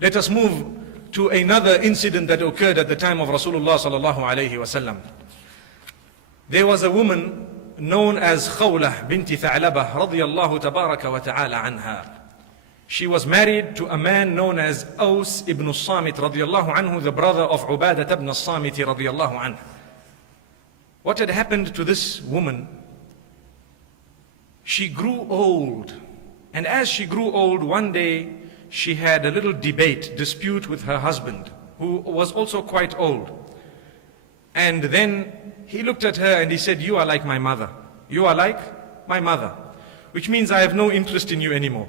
Let us move to another incident that occurred at the time of Rasulullah sallallahu alayhi wasallam. There was a woman known as Khawla Bint radiyallahu tabaraka wa ta'ala anha. She was married to a man known as Aus ibn al-Samit radiyallahu anhu, the brother of Ubadah ibn al-Samit radiyallahu anhu. What had happened to this woman? She grew old, and as she grew old, one day she had a little dispute with her husband, who was also quite old. And then he looked at her and he said, "You are like my mother. You are like my mother," which means I have no interest in you anymore.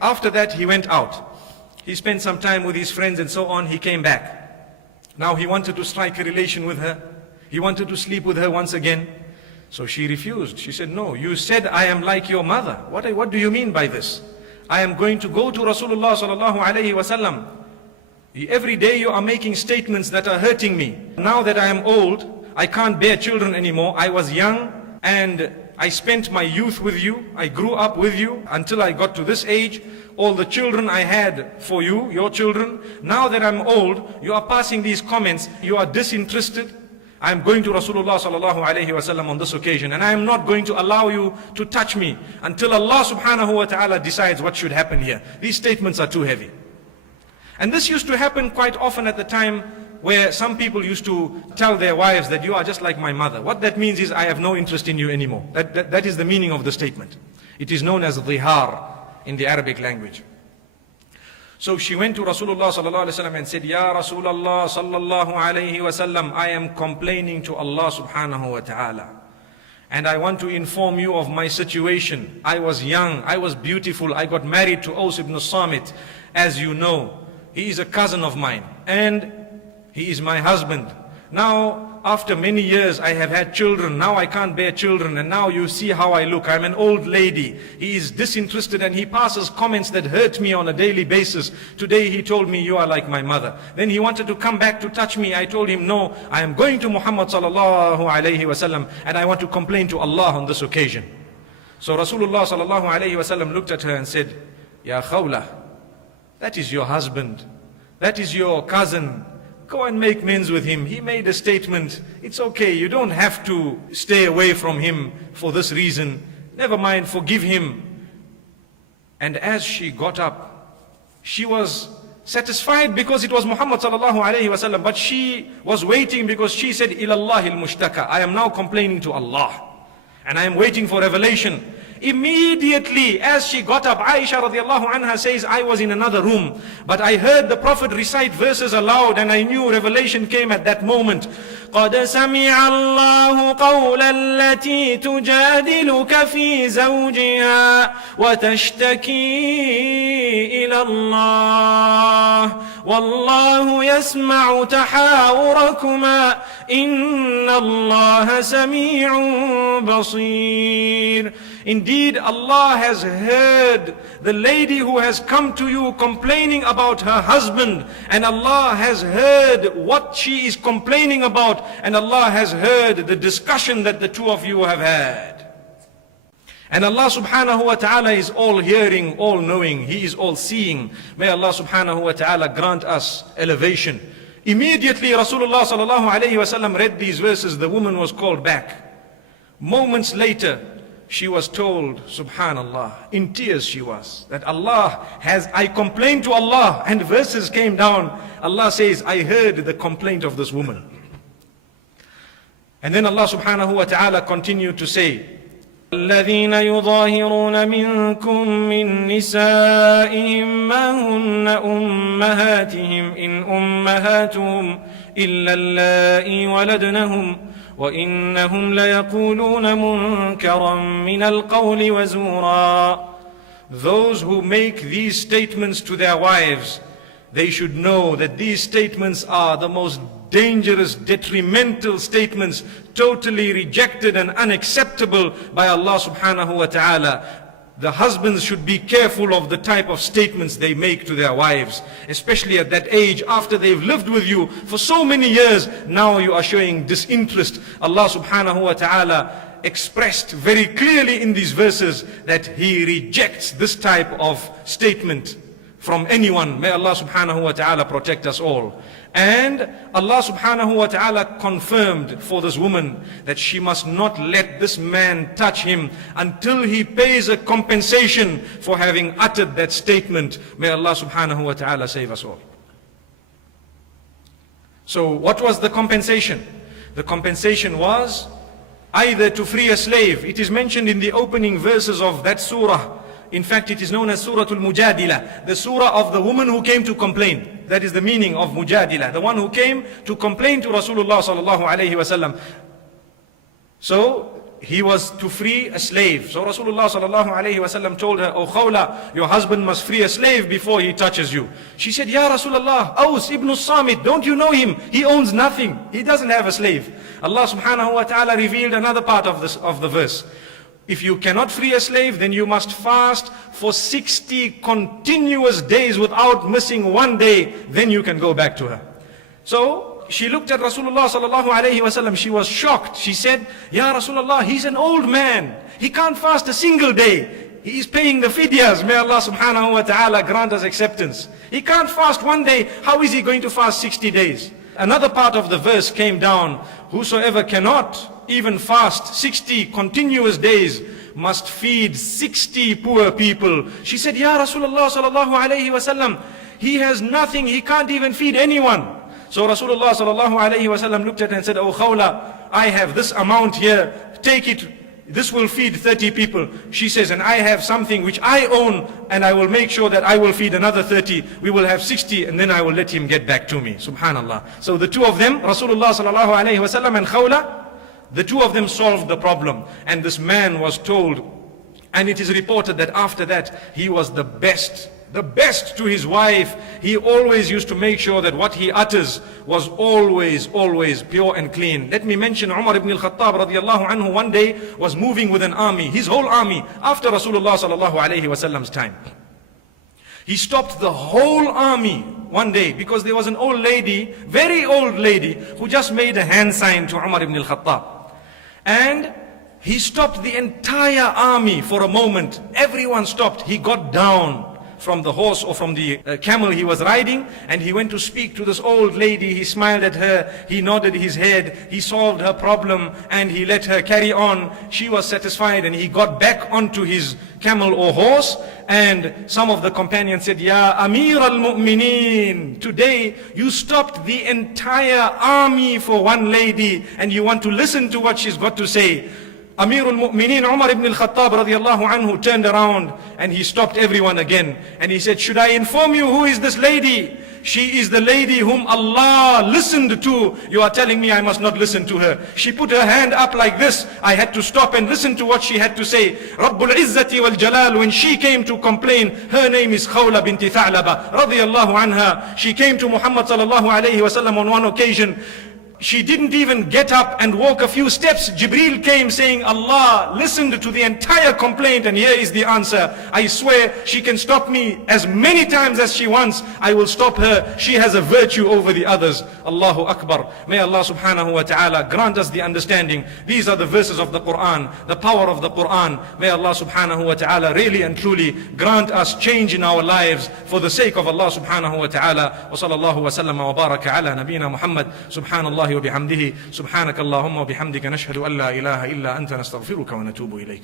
After that, he went out. He spent some time with his friends and so on. He came back. Now he wanted to strike a relation with her. He wanted to sleep with her once again. So she refused. She said, "No, you said I am like your mother. What do you mean by this? I am going to go to Rasulullah sallallahu alayhi wasallam. Every day you are making statements that are hurting me. Now that I am old, I can't bear children anymore. I was young and I spent my youth with you. I grew up with you until I got to this age. All the children I had for you, your children. Now that I'm old, you are passing these comments. You are disinterested. I'm going to Rasulullah sallallahu alayhi wasallam on this occasion, and I am not going to allow you to touch me until Allah subhanahu wa ta'ala decides what should happen here. These statements are too heavy." And this used to happen quite often at the time, where some people used to tell their wives that you are just like my mother. What that means is, I have no interest in you anymore. That is the meaning of the statement. It is known as dhihar in the Arabic language. So she went to Rasulullah sallallahu alaihi wasallam and said, "Ya Rasulullah sallallahu alaihi wasallam, I am complaining to Allah subhanahu wa ta'ala. And I want to inform you of my situation. I was young, I was beautiful, I got married to Aus ibn al-Samit. As you know, he is a cousin of mine, and he is my husband. Now, after many years, I have had children. Now I can't bear children, and now you see how I look. I'm an old lady." He is disinterested and he passes comments that hurt me on a daily basis. Today he told me, "You are like my mother." Then he wanted to come back to touch me. I told him, "No, I am going to Muhammad sallallahu alayhi wasallam, and I want to complain to Allah on this occasion." So Rasulullah sallallahu alayhi wasallam looked at her and said, "Ya Khawla, that is your husband. That is your cousin. Go and make amends with him. He made a statement. It's okay. You don't have to stay away from him for this reason. Never mind, forgive him." And as she got up, she was satisfied because it was Muhammad sallallahu alayhi wasallam, but she was waiting because she said, "Ilallahi al-mushtaka." I am now complaining to Allah, and I am waiting for revelation. Immediately as she got up, Aisha radiallahu anha says, "I was in another room, but I heard the Prophet recite verses aloud, and I knew revelation came at that moment. قَدْ سَمِعَ اللَّهُ قَوْلَ الَّتِي تُجَادِلُكَ فِي زَوْجِهَا وَتَشْتَكِي إِلَى اللَّهِ وَاللَّهُ يَسْمَعُ تَحَاوُرَكُمَا إِنَّ اللَّهَ سَمِيعٌ بَصِيرٌ." Indeed, Allah has heard the lady who has come to you complaining about her husband, and Allah has heard what she is complaining about, and Allah has heard the discussion that the two of you have had. And Allah subhanahu wa ta'ala is all hearing, all knowing. He is all seeing. May Allah subhanahu wa ta'ala grant us elevation. Immediately Rasulullah sallallahu alayhi wa sallam read these verses. The woman was called back. Moments later, she was told, subhanallah, in tears she was, that I complained to Allah, and verses came down. Allah says, "I heard the complaint of this woman." And then Allah subhanahu wa ta'ala continued to say, الذين يظاهرون منكم من نسائهم ما هن أمهاتهم إن أمهاتهم إلا اللائي ولدنهم وإنهم ليقولون منكرا من القول وزورا. Those who make these statements to their wives, they should know that these statements are the most dangerous, detrimental statements, totally rejected and unacceptable by Allah subhanahu wa ta'ala. The husbands should be careful of the type of statements they make to their wives, especially at that age after they've lived with you for so many years. Now you are showing disinterest. Allah subhanahu wa ta'ala expressed very clearly in these verses that He rejects this type of statement from anyone. May Allah subhanahu wa ta'ala protect us all. And Allah subhanahu wa ta'ala confirmed for this woman that she must not let this man touch him until he pays a compensation for having uttered that statement. May Allah subhanahu wa ta'ala save us all. So what was the compensation? The compensation was either to free a slave. It is mentioned in the opening verses of that surah. In fact, it is known as Surah Al-MUJADILAH, the surah of the woman who came to complain. That is the meaning of Mujadilah, the one who came to complain to Rasulullah sallallahu alayhi wasallam. So he was to free a slave. So Rasulullah sallallahu alayhi wasallam told her, "O Khawla, your husband must free a slave before he touches you." She said, "Ya Rasulullah, Aus ibn Samit, don't you know him? He owns nothing. He doesn't have a slave." Allah subhanahu wa ta'ala revealed another part of the verse. If you cannot free a slave, then you must fast for 60 continuous days without missing one day. Then you can go back to her. So she looked at Rasulullah sallallahu alayhi wasallam. She was shocked. She said, "Ya Rasulullah, he's an old man. He can't fast a single day. He is paying the fidyas. May Allah subhanahu wa ta'ala grant us acceptance. He can't fast one day. How is he going to fast 60 days? Another part of the verse came down, "Whosoever cannot even fast 60 continuous days must feed 60 poor people." She said, "Ya Rasulullah sallallahu alayhi wasallam, he has nothing. He can't even feed anyone." So Rasulullah sallallahu alayhi wasallam looked at her and said, "O Khawla, I have this amount here. Take it. This will feed 30 people." She says, "And I have something which I own, and I will make sure that I will feed another 30. We will have 60, and then I will let him get back to me." Subhanallah. So the two of them, Rasulullah sallallahu alayhi wasallam and Khawla, the two of them solved the problem. And this man was told, and it is reported that after that, he was the best to his wife. He always used to make sure that what he utters was always pure and clean. Let me mention Umar ibn al-Khattab radiallahu anhu one day was moving with an army, his whole army, after Rasulullah sallallahu alayhi wasallam's time. He stopped the whole army one day because there was an old lady, very old lady, who just made a hand sign to Umar ibn al-Khattab. And he stopped the entire army for a moment. Everyone stopped. He got down from the horse or from the camel he was riding, and he went to speak to this old lady. He smiled at her, he nodded his head, he solved her problem, and he let her carry on. She was satisfied, and he got back onto his camel or horse. And some of the companions said, "Ya Amir al-Mu'mineen, today you stopped the entire army for one lady, and you want to listen to what she's got to say." Amir al-Mu'mineen Umar ibn al-Khattab radiallahu anhu turned around and he stopped everyone again. And he said, "Should I inform you who is this lady? She is the lady whom Allah listened to. You are telling me I must not listen to her." She put her hand up like this. I had to stop and listen to what she had to say. Rabbul Izzati wal Jalal, when she came to complain, her name is Khawla Bint radiallahu anha. She came to Muhammad sallallahu alayhi wasallam on one occasion. She didn't even get up and walk a few steps. Jibreel came saying, "Allah listened to the entire complaint, and here is the answer. I swear she can stop me as many times as she wants. I will stop her. She has a virtue over the others." Allahu Akbar. May Allah subhanahu wa ta'ala grant us the understanding. These are the verses of the Qur'an, the power of the Qur'an. May Allah subhanahu wa ta'ala really and truly grant us change in our lives for the sake of Allah subhanahu wa ta'ala. Wa sallallahu wa sallam wa baraka ala nabina Muhammad. Subhanallah وبحمده سبحانك اللهم وبحمدك نشهد أن لا إله إلا أنت نستغفرك ونتوب إليك.